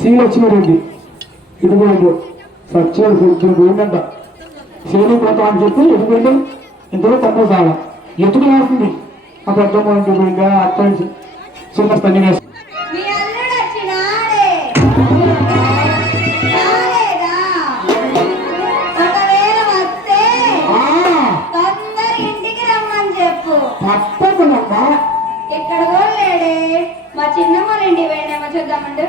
శ్రీలక్ష్మిరెడ్డి ఇటుపోయిండు సత్యం కొంచెం పోయిందంట. శైలి వ్రతం అని చెప్పి ఎటుపోయిండు ఇంతలో తక్కువ చాలా ఎత్తుకు వేస్తుంది ఆ ఇంటి పోయిందా అత్త చిన్న చెప్పు. తప్పకుండా. ఇక్కడ కూడా లేడే. మా చిన్నమ్మ ఇంటికి పోయినామో చూద్దామండు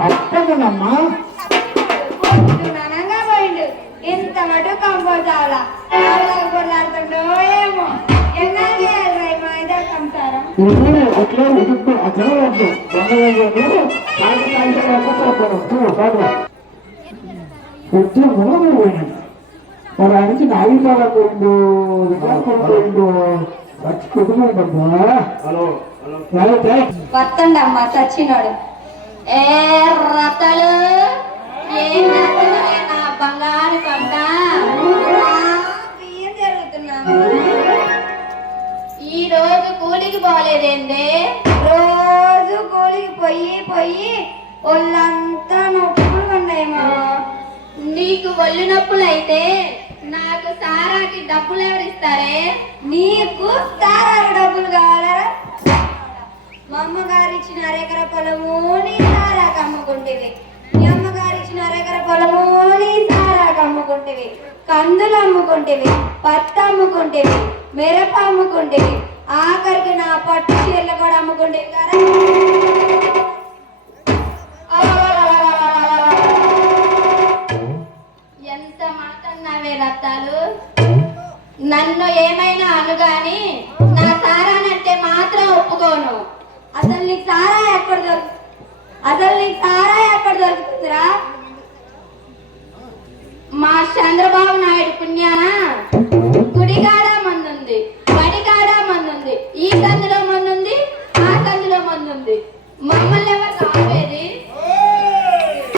తప్పకుండామ్మా ననంగా పోయిండు ఇంత మటు కంపోతాలా కొట్లాడుతుండో ఏమో. ఎన్నో చేయాలి. ఇదే అట్లా కాకి కాకి వచ్చే మూడు మరి పోయిండు. వికాసం పోయిండు. వచ్చి కుటుంబం అమ్మ చచ్చినోడు ఏ రతలు కూలికి పోలేదేందే రోజు కూలికి పోయి పోయి ఒళ్ళంతా నొప్పులు ఉన్నాయేమో నీకు ఒళ్ళు నొప్పులైతే నాకు సారాకి డబ్బులు ఎవరిస్తారే? నీకు సారాకు డబ్బులు కావాలరా? మా అమ్మగారు ఇచ్చిన అరెకర పొలము నీ సారాకు అమ్ముకుంటేవి. మీ అమ్మగారు ఇచ్చిన అరెకర పొలము నీ సారాకు అమ్ముకుంటేవి. కందులు అమ్ముకుంటేవి పత్తి అమ్ముకుంటేవి మిరప అమ్ముకుంటేవి ఆఖరికి నా పట్టు చీరలు కూడా అమ్ముకుంటే కదా ఎంత మాటన్నావే రత్తాలు? నన్ను ఏమైనా అనుగాని నా సారానంటే మాత్రం ఒప్పుకోను. అసలు నీకు సారా ఎక్కడ దొరుకు? అసలు నీకు సారా ఎక్కడ దొరుకుతుందిరా? మా చంద్రబాబు నాయుడు పుణ్య